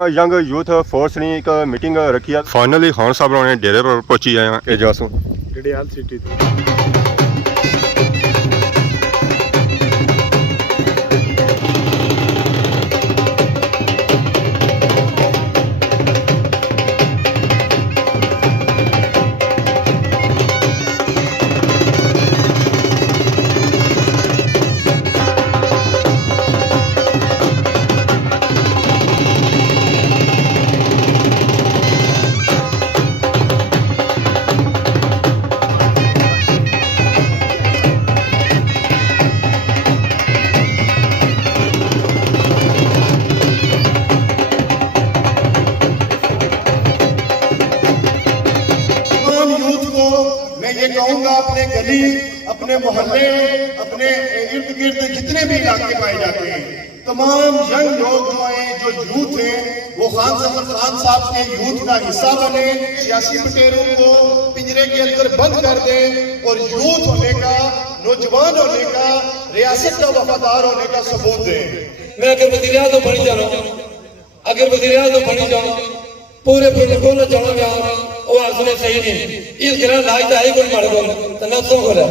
Young youth force ने एक meeting रखी है। फाइनली खान साहब ने डेरे पर पहुंची आए हैं एजासू डडियाल सिटी तो मैं ये कहूंगा, अपने गली, अपने मोहल्ले, अपने इर्द गिर्द जितने भी इलाके पाए जाते हैं, तमाम यंग लोग जो हैं, जो यूथ हैं, वो खान जफर खान साहब के यूथ का हिस्सा बने, सियासी लुटेरों को पिंजरे के अंदर बंद कर दें और यूथ होने का, नौजवान होने का, रियासत का वफादार होने का सबूत दें। मैं अगर वज़ीर आज़म बनी जाऊं, पूरे प्रोटोकॉल चलाऊंगा, वो आसने सही नहीं इस गिरा लाइट आई कोई मार दो तो नफ्सों को ले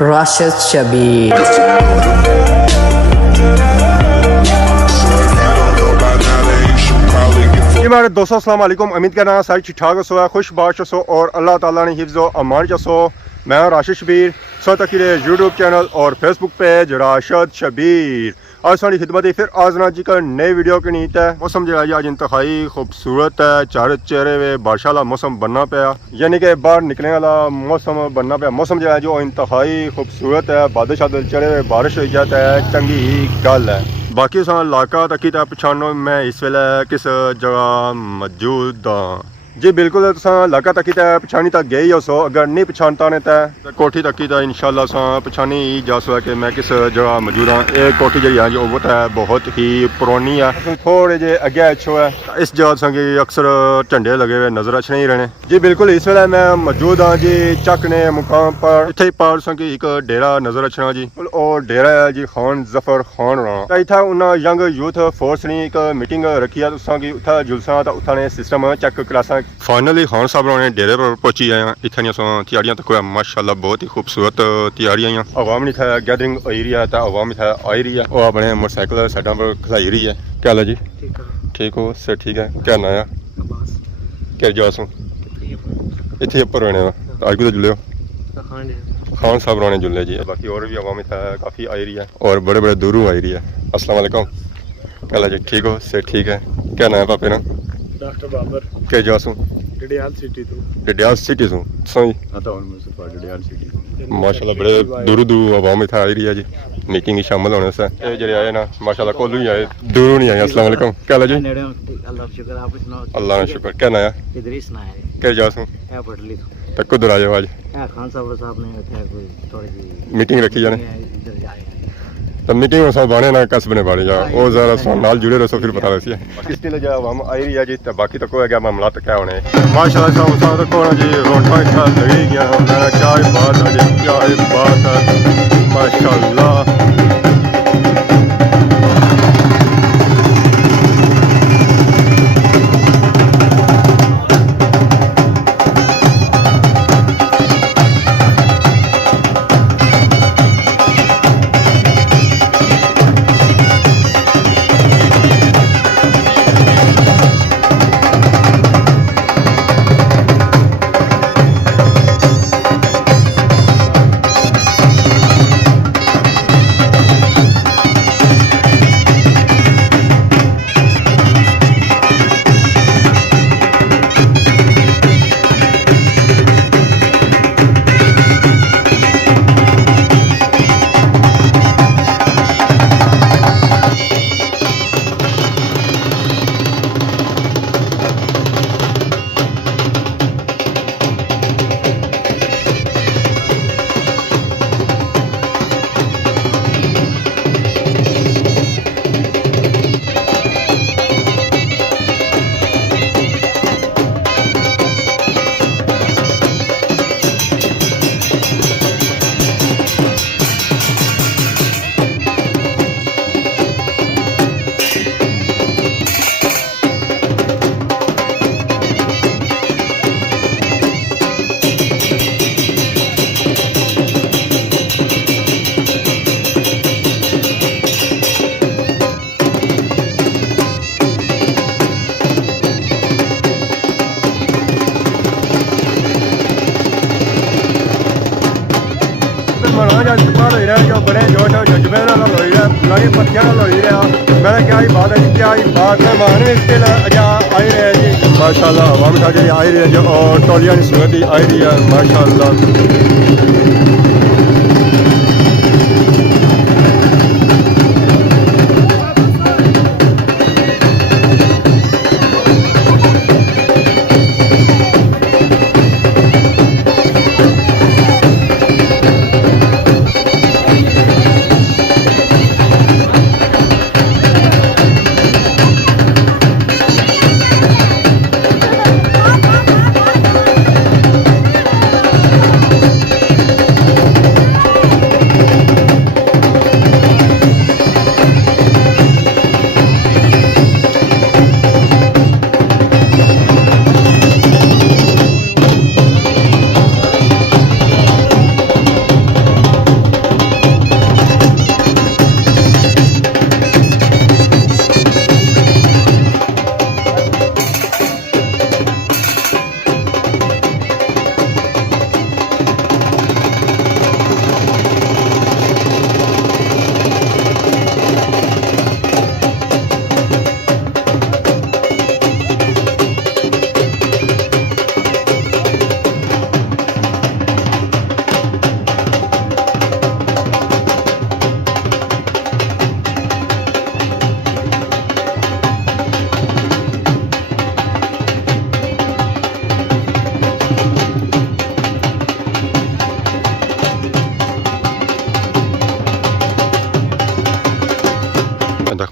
राशिद शबीर। जी मेरे दोस्तों अस्सलाम वालेकुम। उम्मीद करना है सारी ठीक ठाक सो, खुश बाश सो और अल्लाह ताला ने हिफ्ज़ व अमान सो। मैं राशिद शबीर सो तक यूट्यूब चैनल और फेसबुक पेज राशिद शबीर। आज सारी खिदमत फिर आजना जी का नई वीडियो की नीत है। मौसम जो है आज इंतहाई खूबसूरत है, चार चेहरे वे बारिश वाला मौसम बनना पाया, यानी कि बाहर निकलने वाला मौसम बनना पाया। मौसम जो है जो इंतहाई खूबसूरत है, बादल शादल चढ़े हुए बारिश हो जाता है, चंगी ही गल है। बाकी सा इलाका तकी पछाणो मैं इस वेले किस जगह मौजूद हाँ। जी बिल्कुल, इलाका तकी पछानी तक गई हो सो, अगर नहीं पछानता ने तो कोठी तकी इंशाल्लाह सा पछानी ही जा सो है कि मैं किस जगह मौजूद हाँ। एक कोठी जी है जो वो है बहुत ही पुरानी है, थोड़े जे अगे अच्छो है। इस जगह संगी अक्सर झंडे लगे हुए नजर अच्छे नहीं रहने। जी बिल्कुल, इस वेले मैं मौजूद हाँ जी चक ने मुकाम पर। इतने पार संगी एक डेरा नजर अच्छा जी, और डेरा है जी खान जफर खान राणा। इतना उन्हें यंग यूथ फोर्स ने एक मीटिंग रखी है, उतना जुलसा उथा ने सिस्टम चेक क्लासा। फाइनली खान साहब ने डेरे पर पहुंची आए हैं। इतनी तैयारियां तो कोई माशाल्लाह बहुत ही खूबसूरत तैयारियां। अवाम नहीं था गैदरिंग हो रही है, अवाम था आई रही है, वो अपने मोटरसाइकिल साइडों पर खलाई रही है। क्या हाल है जी? ठीक हो सर? ठीक है। क्या ना है क्या जासू इतने उपर रहने अज कुछ जुले हो? खान साहब ने जुले जी। बाकी और भी अवाम था काफ़ी आई रही है और बड़े बड़े दूरों आई रही है। अस्सलाम वालेकुम। क्या हाल है जी? ठीक हो सर? ठीक है। क्या ना है पापे ना? डॉक्टर बाबर के जासू डडियाल सिटी तो डडियाल सिटी सो सही डडियाल सिटी माशाल्लाह बड़े दूर दूर आवाम इतना आई रही है जी मीटिंग में शामिल होने से। ये जरे आए ना माशाल्लाह कोलू ही आए, दूरों नहीं आए। अस्सलाम वालेकुम। क्या हाल है जी? अल्लाह का शुक्र। क्या नया क्या जासू तक कुदर आए आज खान साहब ने मीटिंग रखी जाने तो मीटिंग में सब बाने ना कस बने बाड़े जाओ वो जरा सो नाल जुड़े रहो फिर पता वैसे इसके लिए जाओ हम आई रही है जी। तो बाकी तो कोई क्या मामला तो क्या होने माशाल्लाह सब को जी रोटा इतना लगी गया। क्या बात है जी, क्या बात है माशाल्लाह। रहा जो बड़े जोश और जज्बे नाल होई रहा पुरानी पत्तियां नाल होई रहा। मैंने क्या ही बात है जी, क्या ही बात है। मान स्टिल अजा आई रहे जी माशाल्लाह। हवा में साड़ी आई रही है जो और टोलियां की सूरत ही आई रही है माशाल्लाह।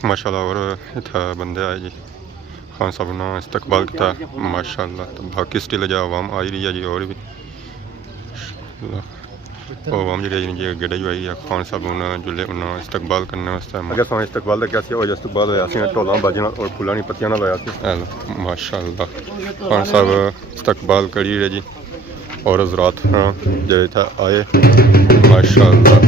माशाल्लाह। और इतना बंदे आए जी, खान साहब ने इस्तकबाल किया माशाल्लाह। तो बाकी स्टिल जो आवाम आई रही है जी, और भी आवाम जी जी गेड़ा जो आई है खान साहब ने जुले उन्हें इस्तकबाल करने वास्ते। अगर सो इस्तकबाल क्या सी और इस्तकबाल होया सी ढोलां बाजना और फुलानी पत्तियां नाल होया सी माशाल्लाह। खान साहब इस्तकबाल करी रहे जी और हज़रात जो इतना आए माशाल्लाह।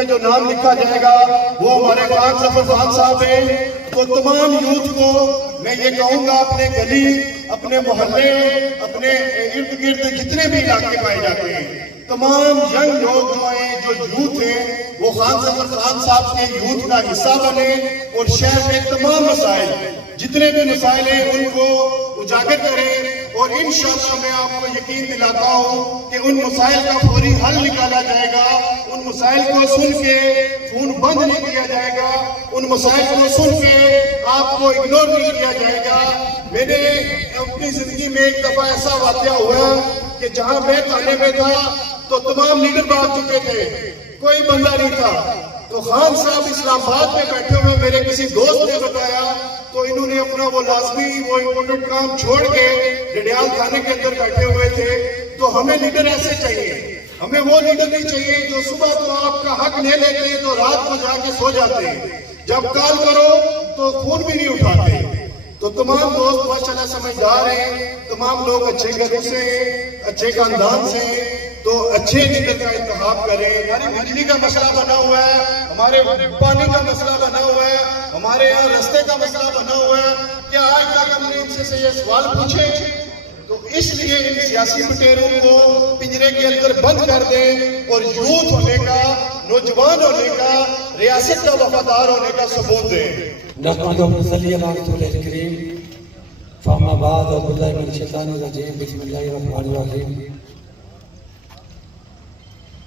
में जो नाम लिखा जाएगा वो हमारे खान सफर खान साहब हैं। तो तमाम यूथ को मैं ये कहूंगा, अपने गली, अपने मोहल्ले, अपने इर्द गिर्द जितने भी इलाके पाए जाते हैं, तमाम यंग लोग जो हैं, जो यूथ हैं, वो खान सफर खान साहब के यूथ का हिस्सा बने और शहर में तमाम मसाइल, जितने भी मसाइल हैं उनको उजागर करें। और इंशाअल्लाह मैं आपको यकीन दिलाता हूँ कि उन मसाइल का फौरी हल निकाला जाएगा। उन मसाइल को सुन के फोन बंद नहीं किया जाएगा, उन मसाइल को सुन के आपको इग्नोर नहीं किया जाएगा। मैंने अपनी जिंदगी में एक दफा ऐसा वाकया हुआ कि जहां मैं थाने में था तो तमाम लीडर भाग चुके थे, कोई बंदा नहीं था। तो खान साहब इस्लामाबाद में बैठे हुए मेरे किसी दोस्त ने बताया, तो इन्होंने अपना वो लाजमी वो इम्पोर्टेंट काम छोड़ के डडियाल थाने के अंदर बैठे हुए थे। तो हमें लीडर ऐसे चाहिए, हमें वो लीडर नहीं चाहिए जो सुबह तो आपका हक ले लेते हैं तो रात को जाके सो जाते हैं, जब कॉल करो तो फोन भी नहीं उठाते। तो तमाम दोस्त माशाल्लाह समझदार हैं, तमाम लोग अच्छे घरों से, अच्छे खानदान से, तो अच्छे लीडर का इंतखाब करें। हमारी बिजली का मसला बना हुआ है, हमारे पानी का मसला बना हुआ है, हमारे यहाँ रास्ते का मसला बना हुआ है, क्या आज तक हमने इनसे ये सवाल पूछे? तो इसलिए इन सियासी लुटेरों को पिंजरे के अंदर बंद कर दें और यूथ होने का, नौजवान होने का, रियासत का वफादार होने का सबूत दें।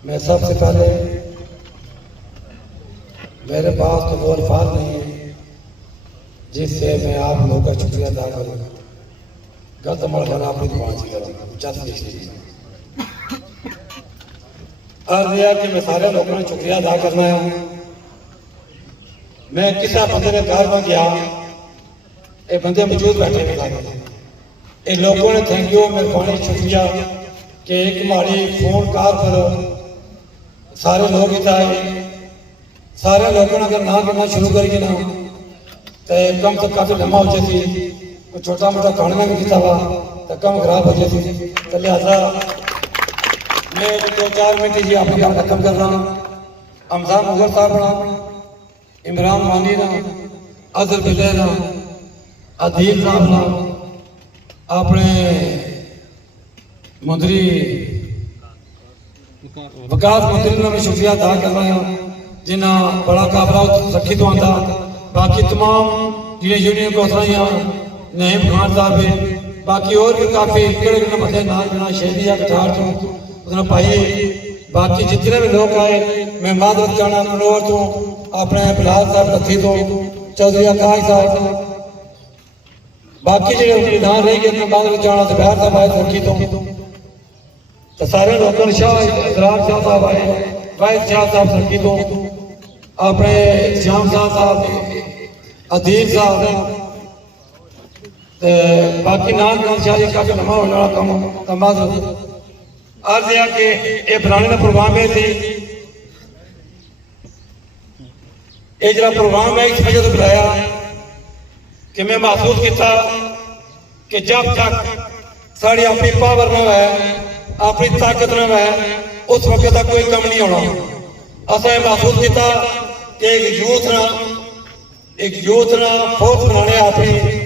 मैं सबसे पहले, मेरे पास तो वो अल्फाज नहीं है जिससे मैं आप लोगों का शुक्रिया अदा करूँगा। गलत मरखाना अपनी दुकान से करूँगा। अर्ज यह कि मैं सारे लोगों ने शुक्रिया अदा करना है। मैं किसी बंदे ने घर में गया, ये बंदे मौजूद बैठे हैं, ये लोगों ने थैंक यू मेहरबानी शुक्रिया कि एक हमारी फोन कॉल करो, सारे लोग इतना आए, सारे लोगों ने अगर ना करना शुरू करेंगे ना तो कम तो काफी लम्बा हो जाती, छोटा मोटा खाना भी किया हुआ तो कम खराब हो जाती। तो लिहाजा मैं 2-4 मिनट जी आपकी गल खत्म कर रहा हूँ। हमजा मुगल साहब, इमरान मानी ना, अजहर बिल्ले ना, अदील साहब ना, अपने मंत्री विकास मंत्री ने मैं शुक्रिया अदा करना है जिन्हें बड़ा काफला रखी तो आता। बाकी तमाम यूनियन कौंसलर नईम खान साहब है, बाकी और भी काफ़ी किड़े बंदे नाल बिना शहरिया कठार तो उसने पाई। बाकी जितने भी लोग आए, मैं माधव चाहना मनोहर तो, अपने बिलाल साहब लत्थी तो, चौधरी आकाश साहब, बाकी जो विधान रही गए माधव चाहना तो बिहार साहब आए लत्थी तो सारे लोगों ने शाह इजरार शाह साहब आए, वाहिद शाह साहब लत्थी तो, अपने श्याम शाह साहब, अदील साहब, बाकी नाल शाह जी काफी लम्बा होने वाला कम अर्ज है कि ये बनाने का प्रोग्राम है थी, ये जरा प्रोग्राम है इस वजह से बुलाया कि मैं महसूस किया कि जब तक साड़ी अपनी पावर में है, अपनी ताकत में है, उस वक्त तक कोई कम नहीं होना। असा महसूस किया कि एक यूथ ना फोर्स बनाने अपनी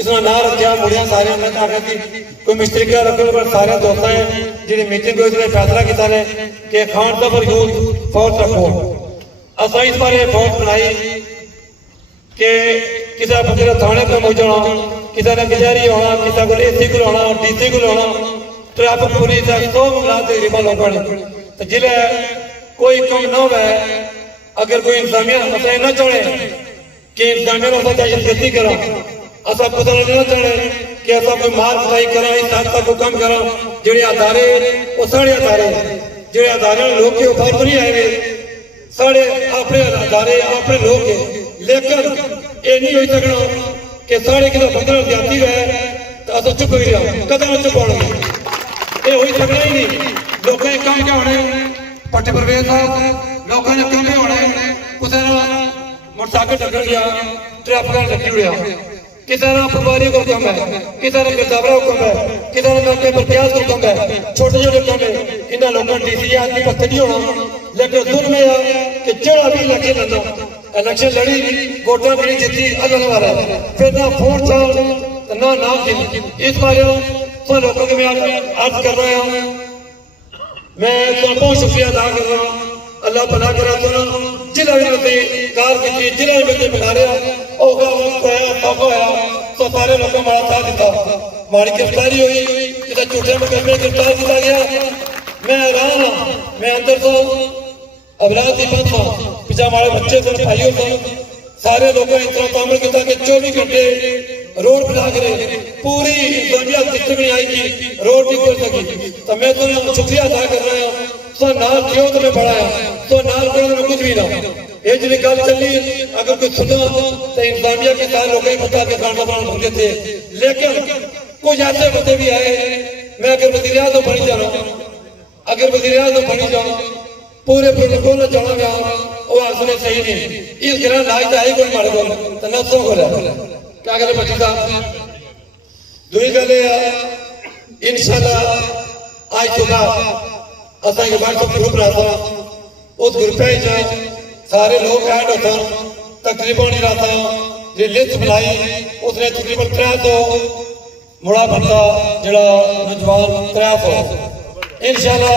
इसमें ना रखा मुड़िया सारे मैं आखिया कि कोई मिस्त्री क्या रखो, पर सारे दोस्त हैं जी मीटिंग को इसने फैसला किया है कि खान सफर यूथ फोर्स रखो। असा इस बार फोर्स बनाई कि किसी बंदे का थाने पर पहुंचना, किसी ने कचहरी होना, किसी को एसी को लाना, डीसी को लाना, ट्रैफिक पुलिस सौ मामला तकरीबन लोगों ने तो जिले कोई कम न हो। अगर कोई इंतजामिया असा ना चाहे कि इंतजामिया असा दहशतगर्दी करा, असा पता नहीं चाहे कि असा कोई मार कुटाई करा, इस हद तक कम करा। जेडे अदारे वो साढ़े अदारे जेडे अदारे लोग के ऊपर तो नहीं आए, साढ़े अपने अदारे अपने लोग के, लेकिन ये नहीं हो सकना कि साढ़े किलो बंदर ज्यादा है तो अस चुप ही रहा, कदम चुप होना ये हो सकना ही नहीं। लोगों ने कम क्या होने, पट्टे परवेज साहब लोगों ने कम होना, किसी मोटरसाइकिल टक्कर गया, ट्रैफिक लगी उड़िया, किसी ने पटवारी को कम है, किसी ने गिरदावरा को कम है, किसी ने मौके पर प्याज को कम है, छोटे छोटे कम है। इन लोगों ने डीसी आदमी पत्ते नहीं होना, लेकिन जुल्म यह है कि जेड़ा भी इलेक्शन लड़ी वोटां भी जीती अल्लाह वाला फिर ना फोन चाल ना नाम गिन। इस बारे तो लोगों के मैं अर्ज कर रहा हूँ, मैं तो बहुत शुक्रिया अदा कर रहा हूँ। अल्लाह भला करा तो जिला भी कार की जिला भी बना रहा तो सारे लोगों बड़ा साथ दिता। हमारी गिरफ्तारी हुई जिसे झूठे मुकदमे गिरफ्तार किया गया। मैं हैरान हाँ, मैं अंदर तो अबराध की बंद था, पिछा हमारे बच्चे थे भाइयों थे, सारे लोगों ने इतना काम किया कि 24 घंटे रोड बना करे पूरी इंसानियत जितनी भी आई थी रोड नहीं कर सकी। तो मैं तो शुक्रिया अदा कर रहा हूँ। तो नाल क्यों तुम्हें बढ़ाया तो नाल में कुछ भी ना ये जी गल चली अगर कोई सुना तो इंसानियत के साथ लोग पता के खाना बनाने थे। लेकिन कुछ ऐसे बंदे भी आए, मैं अगर वज़ीर आज़म बनी जाना अगर वज़ीर आज़म बनी जाऊँ पूरे प्रोटोकॉल चला गया वो असले सही नहीं। इस ग्रह लाइट आई कोई मारे को तो नफ्सों को क्या करे बच्ची साहब। दूसरी गल इंशाल्लाह आज सुबह असा एक बार ग्रुप रहा उस ग्रुप सारे लोग ऐड होता तकरीबन ही रहा जो लिस्ट बनाई उसने तकरीबन 300 मुड़ा बनता जरा नौजवान 300 इंशाल्लाह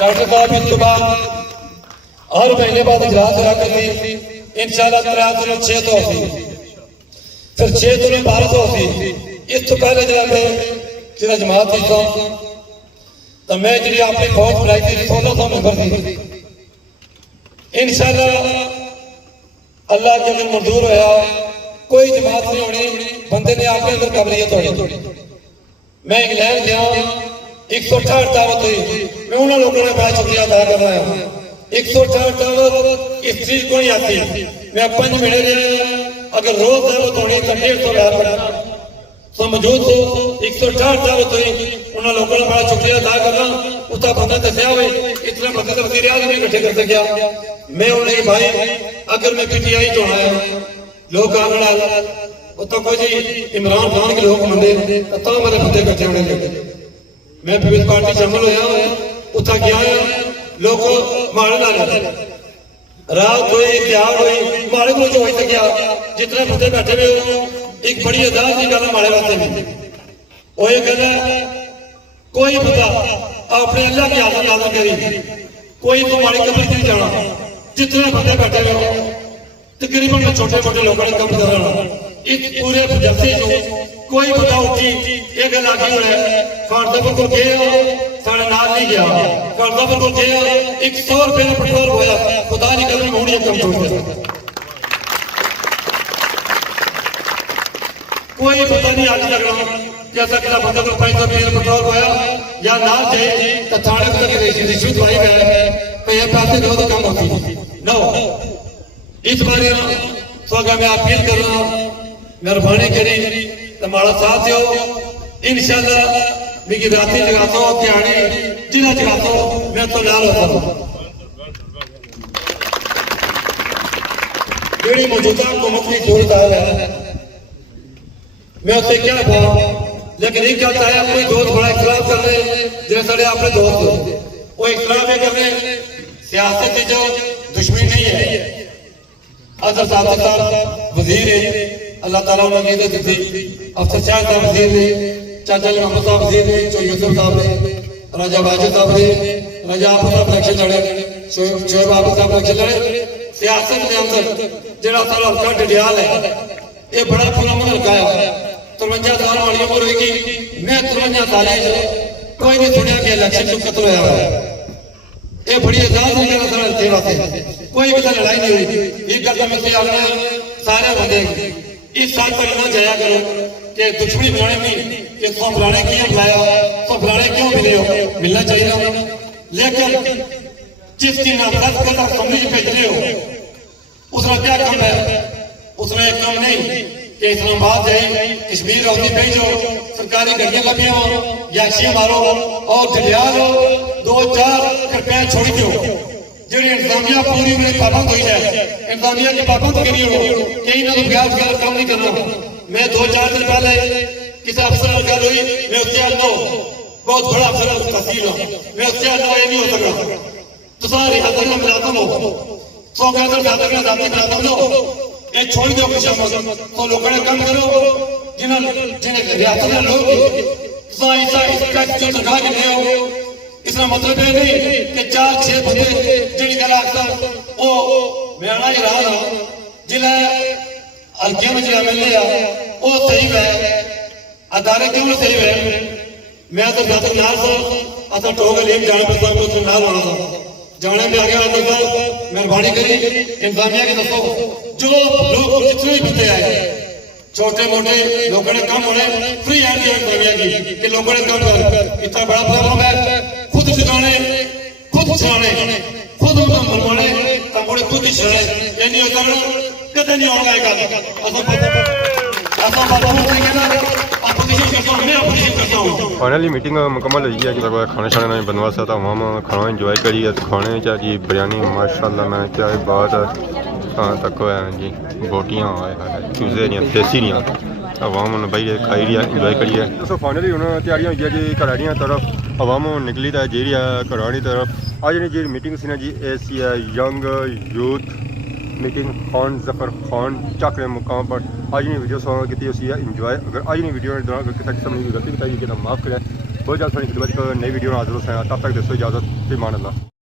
डॉक्टर साहब इस सुबह हर महीने बाद इजलास हुआ करती इंशाल्लाह 300 600 होती फिर 600 में 1200 होती। इस तो पहले जरा जमात थी तो मैं जी अपनी फौज बनाई थी 1600 मेंबर थी। इंशाल्लाह अल्लाह के दिन मंजूर होया कोई जमात नहीं होनी बंदे ने आपके अंदर काबिलियत होनी। मैं इंग्लैंड गया 168 दावत हुई, मैं उन लोगों ने बड़ा शुक्रिया अदा कर रहा हूँ। 168 दावत इस चीज को नहीं आती। मैं 5 महीने गया अगर रोज दावत होनी तो 150 बढ़ाना तो मौजूद हो 168 दावत हुई उन्होंने लोगों ने बड़ा शुक्रिया अदा करना। उसका बंदा दसिया हुए इतना बंदा तो वज़ीर आज़म नहीं इकट्ठे कर सकिया। मैं उन्हें भाई अगर मैं PTI चुना है लोग आने तो कोई जी इमरान खान के लोग मंदे तो मेरे बंदे इकट्ठे होने लगे। मैं पीपल्स पार्टी शामिल होया उत्था गया लोग मारे ना रात हुई त्याग हुई मारे को जो हो सकिया जितने बंदे बैठे हुए एक बड़ी अदालत की गल हमारे वास्ते भी वो ये कहना कोई बंदा अपने अल्लाह की आदत याद करी कोई तुम्हारी कब्र नहीं जाना। जितने बंदे बैठे हुए तकरीबन छोटे मोटे लोगों ने कब्र करना इस पूरे जलसे जो कोई बंदा उठी ये गल आखी होना खानदान को गया साढ़े नाल नहीं गया खानदान को गया 100 रुपए का पेट्रोल होया खुदा की कसम होनी कम छोड़ कोई पता नहीं आज तक जैसा कि बंदा को 500 तेल पेट्रोल होया या ना जाए तो थाने को रिश्वत वाली है ये पैसे दो तो कम होती नो। इस बारे तो अगर मैं अपील कर रहा हूँ मेहरबानी करी तुम्हारा साथ हो इंशाल्लाह मेरी राती जगाता हूँ त्याणी जिला जगाता हूँ मैं तो नाल होता हूँ। मेरी मौजूदा हुकूमत की सूरत है मैं उससे क्या कहा लेकिन एक क्या है कोई दोस्त बड़ा इख्तलाफ कर रहे जैसे अपने दोस्त हो वो इख्तलाफ कर रहे सियासत जो दुश्मनी नहीं है। अजहर साहब वजीर है अल्लाह ताला उन्होंने दी अफसर शाह साहब वजीर ने चाचा जी मोहम्मद साहब वजीर ने चो यूसुफ साहब ने राजा वाजिद साहब ने राजा आप साहब इलेक्शन लड़े शोएब आप साहब इलेक्शन लड़े। सियासत के अंदर जरा सारा हल्का डडियाल है ये बड़ा पुराना हल्का है 53 साल वाली उम्र होगी। मैं 53 साल कोई नहीं सुनिया कि इलेक्शन जो कत्ल होया है ये बड़ी आजाद नहीं करना सारा हल्के वास्ते कोई भी लड़ाई नहीं हुई। एक गल मैं सारे बंदे इस साल तक ना जाया करो कि दुश्मनी बनाने में कि तुम फलाने क्यों बुलाया तो फलाने क्यों मिले हो मिलना चाहिए। लेकिन जिस दिन नफरत का असेंबली भेजने हो उसका क्या काम है उसमें एक काम नहीं कि इस्लामाबाद जाए कश्मीर रोटी भेजो सरकारी गाड़ियां लगी हो गैसी मारो और डलियाल हो 2-4 रुपए छोड़ दो जी इंतजामिया पूरी मेरी पाबंद हुई है इंतजामिया की पाबंद करी हो कहीं ना ब्याज का काम नहीं करना। मैं 2-4 दिन पहले किसी अफसर गल हुई मैं उससे बहुत बड़ा अफसर तहसील हूँ मैं उससे ये नहीं हो सकता तो सारे हाथ में मिला दो तो कहते जाते के जाते मिला दो ये छोड़ दो कि तो लोगों ने काम करो जिन्हें रियासत के लोग तो ऐसा इसका जो सरकार के ले हो इसका मतलब ये नहीं कि 4-6 बंदे जिन गला अक्सर वो मेरा ही रहा जिला हल्के में जिला मिल लिया वो सही है अदारे क्यों सही है मैं तो जाते नाल से असा टोग लेके जाने पर सब कुछ नाल होना था जाने में आगे वाला साहब मेहरबानी करी इंसानिया के दसो जो लोग जितने भी बंदे आए छोटे मोटे लोगों ने कम होने फ्री हैंड इंसानिया की कि लोगों ने कम कर इतना बड़ा प्रॉब्लम है खुद सिखाने खुद सिखाने खुद मनवाने तंबड़े खुद ही छड़े ये नहीं होता कदे नहीं होगा ऐसा बात नहीं कहना अपोजिशन करता हूं मैं अपोजिशन करता हूं फाइनली मीटिंग मुकम्मल हुई है कि लगभग खाने शाने में बंदोबस्त था हम खाना इंजॉय करिए खाने चा जी बिरयानी माशाल्लाह मैं क्या बात है तक जी बोटियां चूजे नहीं देसी नहीं अवाम भाई खाई रही है इंजॉय करिए दोस्तों फाइनली हूँ तैयारियां हुई जी घर तरफ अवाम निकली था जी घर तरफ आज जी मीटिंग सी ना जी ऐसी है young youth meeting Khan Zafar Khan Chak के मुकाम पर आज ने वीडियो सॉन्ग की उसी इंजॉय अगर आज ने वीडियो के दौरान किसी किस्म की गलती बताई कि माफ़ करें बहुत जल्द खिदमत नई वीडियो हाजिर हो तब तक दोस्तों इजाज़त ईमान अल्लाह।